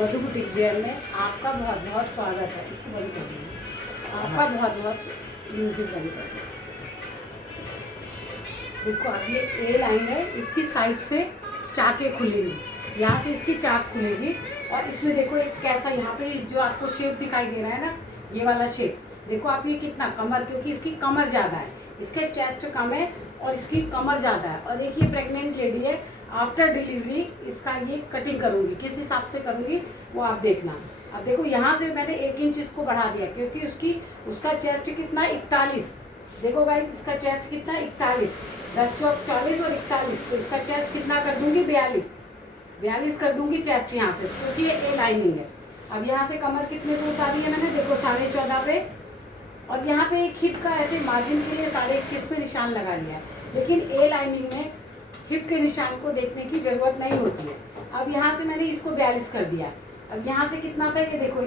मधु boutique jail में आपका बहुत बहुत स्वागत है। इसको बंद कर दीजिए। आपका बहुत बहुत म्यूजिक बंद कर दीजिए। देखो अब ये ए लाइन है, इसकी साइड से चाकें खुलेंगी, यहाँ से इसकी चाक खुलेगी और इसमें देखो एक कैसा यहाँ पे जो आपको शेप दिखाई दे रहा है ना, ये वाला शेप देखो आप, ये कितना कमर, क्योंकि इसकी कमर ज़्यादा है, इसके चेस्ट कम है और इसकी कमर ज़्यादा है। और एक ये प्रेग्नेंट लेडी है, आफ्टर डिलीवरी इसका ये कटिंग करूँगी, किस हिसाब से करूँगी वो आप देखना। अब देखो यहाँ से मैंने 1 इंच इसको बढ़ा दिया, क्योंकि उसका चेस्ट कितना 41। देखो गाइस इसका चेस्ट कितना 41, 10 चौक 40 और 41, तो इसका चेस्ट कितना कर दूंगी 42 कर दूंगी चेस्ट यहाँ से, क्योंकि ये ए लाइनिंग है। अब यहाँ से कमर कितने को उतारी है मैंने, देखो 14.5 पे, और यहाँ पे एक हिप का ऐसे मार्जिन के लिए 21.5 पे निशान लगा लिया है। लेकिन ए लाइनिंग में हिप के निशान को देखने की ज़रूरत नहीं होती है। अब यहाँ से मैंने इसको 42 कर दिया। अब यहाँ से कितना था, ये देखो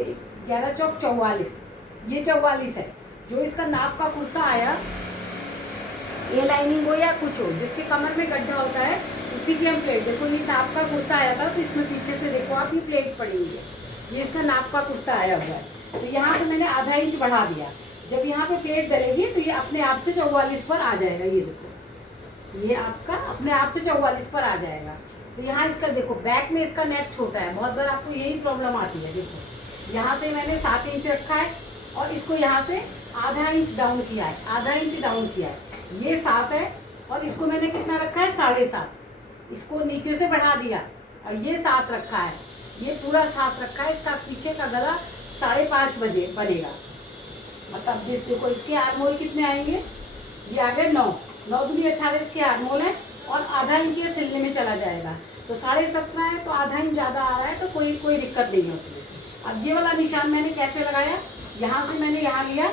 11 चौक 44, ये 44 है। जो इसका नाप का कुर्ता आया, ए लाइनिंग हो या कुछ हो, जिसके कमर में गड्ढा होता है उसी की हम प्लेट, देखो ये नाप का कुर्ता आया था, तो इसमें पीछे से देखो आप, ये प्लेट पड़ी हुई है, ये इसका नाप का कुर्ता आया हुआ है। तो यहाँ पे मैंने आधा इंच बढ़ा दिया। जब यहाँ पे प्लेट डलेगी तो ये अपने आप से 44 पर आ जाएगा। ये देखो ये आपका अपने आप से 44 पर आ जाएगा। तो यहाँ इसका देखो बैक में इसका नेक छोटा है, बहुत बार आपको यही प्रॉब्लम आती है। देखो यहाँ से मैंने 7 इंच रखा है और इसको यहाँ से आधा इंच डाउन किया है, आधा इंच डाउन किया है। ये 7 है और इसको मैंने कितना रखा है 7.5, इसको नीचे से बढ़ा दिया और ये 7 रखा है, ये पूरा 7 रखा है। इसका पीछे का गला 5.5 बजे बनेगा। मतलब जिस देखो इसके आर्मोल कितने आएंगे, ये आ गए 9 दूनी 18 इसके आर्मोल है और आधा इंच ये सिलने में चला जाएगा। तो 17.5 है, तो आधा इंच ज़्यादा आ रहा है, तो कोई दिक्कत नहीं है उसमें। अब ये वाला निशान मैंने कैसे लगाया, यहाँ से मैंने यहाँ लिया,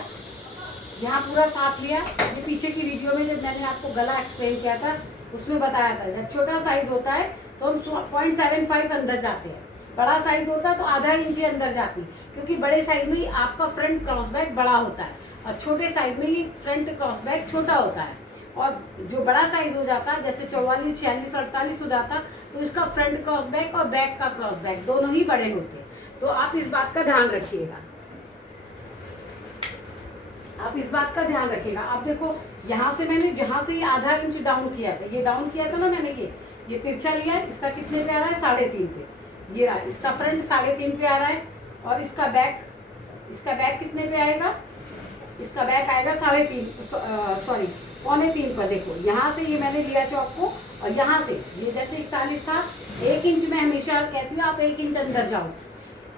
यहाँ पूरा 7 लिया। ये पीछे की वीडियो में जब मैंने आपको गला एक्सप्लेन किया था उसमें बताया था, जब छोटा साइज होता है तो हम 0.75 अंदर जाते हैं, बड़ा साइज होता है तो आधा इंच ही अंदर जाती, क्योंकि बड़े साइज में ही आपका फ्रंट क्रॉस बैक बड़ा होता है और छोटे साइज में ही फ्रंट क्रॉस बैक छोटा होता है। और जो बड़ा साइज हो जाता है जैसे 44, 46, 48 हो जाता, तो इसका फ्रंट क्रॉस बैक और बैक का क्रॉस बैक दोनों ही बड़े होते हैं। तो आप इस बात का ध्यान रखिएगा, आप इस बात का ध्यान रखिएगा। आप देखो यहाँ से मैंने जहाँ से ये आधा इंच डाउन किया था, ये डाउन किया था ना मैंने, ये तिरछा लिया है, इसका कितने पे आ रहा है 3.5 पे, ये रहा इसका फ्रंट 3.5 पे आ रहा है। और इसका बैक कितने पे आएगा, इसका बैक आएगा 3.5 सॉरी 2.25 पर। देखो यहाँ से ये मैंने लिया चौक को, और यहाँ से ये जैसे 41 था, 1 इंच में हमेशा कहती हूँ आप 1 इंच अंदर जाओ।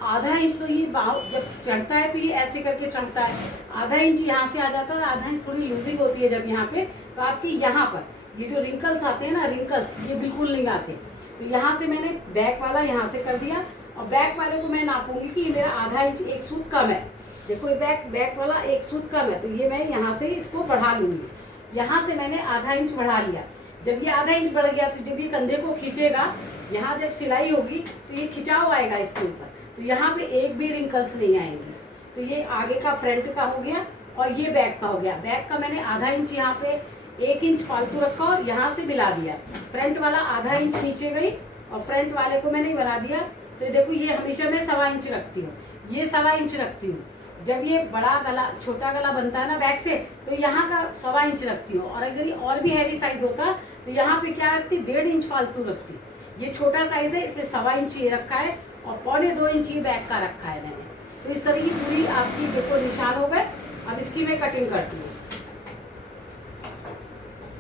आधा इंच तो ये बाहु जब चढ़ता है तो ये ऐसे करके चढ़ता है, आधा इंच यहाँ से आ जाता है, आधा इंच थोड़ी लूजिंग होती है जब यहाँ पे, तो आपके यहाँ पर ये जो रिंकल्स आते हैं ना, रिंकल्स ये बिल्कुल नहीं आते। तो यहाँ से मैंने बैक वाला यहाँ से कर दिया, और बैक वाले को मैं नापूंगी कि ये मेरा आधा इंच 1 सूत कम है। देखो ये बैक वाला 1 सूत कम है, तो ये मैं यहाँ से इसको बढ़ा लूँगी। यहाँ से मैंने आधा इंच बढ़ा लिया। जब ये आधा इंच बढ़ गया तो जब ये कंधे को खींचेगा, यहाँ जब सिलाई होगी तो ये खिंचाव आएगा इसके ऊपर, तो यहाँ पे एक भी रिंकल्स नहीं आएंगी। तो ये आगे का फ्रंट का हो गया और ये बैक का हो गया। बैक का मैंने आधा इंच यहाँ पे 1 इंच फालतू रखा और यहाँ से मिला दिया। फ्रंट वाला आधा इंच नीचे गई और फ्रंट वाले को मैंने बना दिया। तो देखो ये हमेशा मैं 1.25 इंच रखती हूँ, ये 1.25 इंच रखती हूँ। जब ये बड़ा गला छोटा गला बनता है ना बैक से, तो यहाँ का 1.25 इंच रखती हूँ। और अगर ये और भी हैवी साइज होता तो यहाँ पे क्या रखती, 1.5 इंच फालतू रखती। ये छोटा साइज है इसलिए 1.25 इंच ये रखा है और 2.25 इंच ये बैक का रखा है मैंने। तो इस तरह की पूरी आपकी देखो निशान हो गए। अब इसकी मैं कटिंग करती हूँ,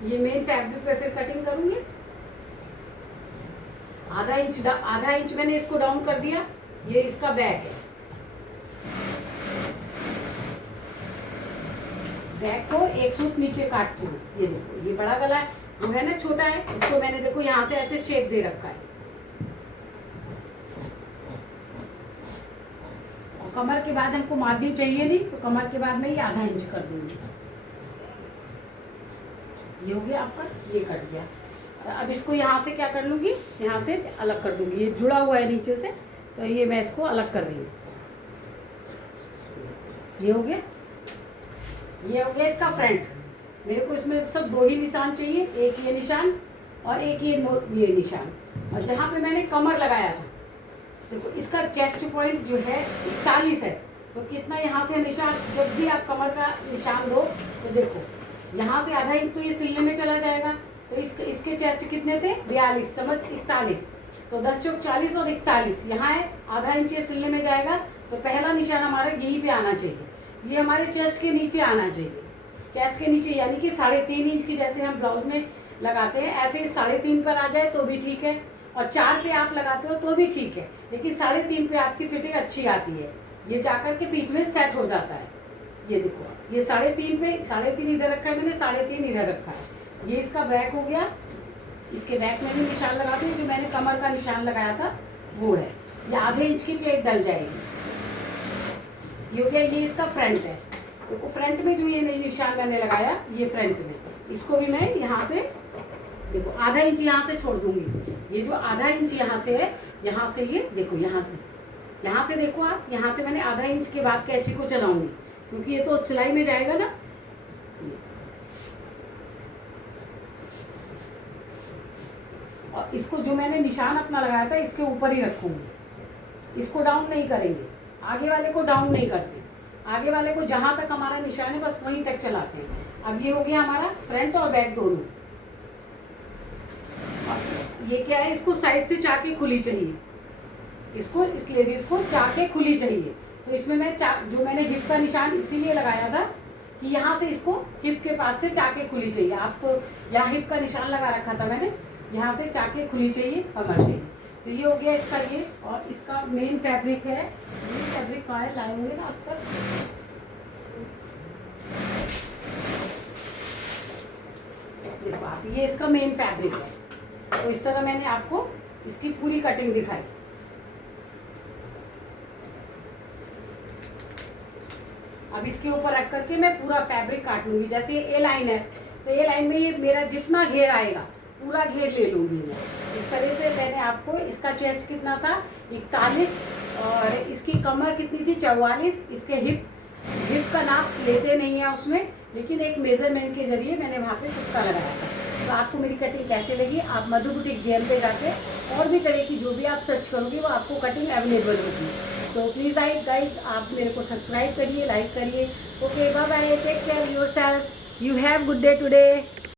ये मेन फैब्रिक पे फिर कटिंग करूंगी। आधा इंच मैंने इसको डाउन कर दिया, ये इसका बैक है। बैक को 1 सूत नीचे काटती हूँ। ये देखो ये बड़ा गला है, वो है ना छोटा है, इसको मैंने देखो यहाँ से ऐसे शेप दे रखा है। और कमर के बाद हमको मार्जिन चाहिए नहीं, तो कमर के बाद मैं ये आधा इंच कर दूंगी। ये हो गया आपका, ये कट गया। अब इसको यहाँ से क्या कर लूँगी, यहाँ से अलग कर दूंगी। ये जुड़ा हुआ है नीचे से, तो ये मैं इसको अलग कर रही हूँ। ये हो गया, ये हो गया इसका फ्रंट। मेरे को इसमें सब 2 ही निशान चाहिए, एक ये निशान और एक ये निशान। और जहाँ पे मैंने कमर लगाया था, देखो इसका चेस्ट पॉइंट जो है 41 है, तो कितना यहाँ से हमेशा जब भी आप कमर का निशान दो तो देखो यहाँ से आधा इंच तो ये सिलने में चला जाएगा, तो इसके चेस्ट कितने थे 42, समझ 41, तो 10 चौक 40 और 41 यहाँ है, आधा इंच ये सिलने में जाएगा, तो पहला निशान हमारा यहीं पे आना चाहिए, ये हमारे चेस्ट के नीचे आना चाहिए, चेस्ट के नीचे, यानी कि 3.5 इंच की जैसे हम ब्लाउज में लगाते हैं ऐसे 3.5 पर आ जाए तो भी ठीक है, और 4 पे आप लगाते हो तो भी ठीक है, लेकिन 3.5 पे आपकी फिटिंग अच्छी आती है, ये जाकर के पीठ में सेट हो जाता है। ये देखो ये 3.5 पे, 3.5 इधर रखा है मैंने, 3.5 इधर रखा है, ये इसका बैक हो गया, इसके बैक में भी निशान लगाते हैं, जो मैंने कमर का निशान लगाया था वो है, ये आधे इंच की प्लेट डल जाएगी, ये हो गया, ये इसका फ्रंट है, देखो फ्रंट में जो ये निशान मैंने लगाया ये फ्रंट में, इसको भी मैं यहाँ से देखो आधा इंच यहाँ से छोड़ दूंगी, ये जो आधा इंच यहाँ से है, यहाँ से ये देखो यहाँ से देखो आप, यहाँ से मैंने आधा इंच के बाद कैंची को चलाऊंगी, क्योंकि ये तो सिलाई में जाएगा ना, और इसको जो मैंने निशान अपना लगाया था इसके ऊपर ही रखूंगी, इसको डाउन नहीं करेंगे, आगे वाले को डाउन नहीं करते, आगे वाले को जहां तक हमारा निशान है बस वहीं तक चलाते हैं। अब ये हो गया हमारा फ्रंट और बैक दोनों, ये क्या है, इसको साइड से चाके खुली चाहिए, इसको इस लेडीज को चाके खुली चाहिए, तो इसमें मैं जो मैंने हिप का निशान इसीलिए लगाया था कि यहाँ से इसको हिप के पास से चाके खुली चाहिए, आपको यहाँ हिप का निशान लगा रखा था मैंने, यहाँ से चाके खुली चाहिए, कमर चाहिए, तो ये हो गया इसका ये, और इसका मेन फैब्रिक है, मेन फैब्रिक कहाँ है, लाए होंगे ना अस्तर, देखो आप, ये इसका मेन फैब्रिक है, तो इस तरह मैंने आपको इसकी पूरी कटिंग दिखाई। अब इसके ऊपर रख करके मैं पूरा फैब्रिक काट लूंगी, जैसे ये ए लाइन है तो ए लाइन में ये मेरा जितना घेर आएगा पूरा घेर ले लूंगी मैं, इस तरह से। मैंने आपको इसका चेस्ट कितना था 41, और इसकी कमर कितनी थी 44, इसके हिप का नाप लेते नहीं है उसमें, लेकिन एक मेजरमेंट के जरिए मैंने वहाँ पे तुक्का लगाया था। तो आपको मेरी कटिंग कैसे लगी, आप मधु बुटीक जेम पे जाके और भी तरह की जो भी आप सर्च करोगे वो आपको कटिंग अवेलेबल होगी। तो प्लीज़ गाइस आप मेरे को सब्सक्राइब करिए, लाइक करिए। Okay, bye bye, take care yourself, you have good day today.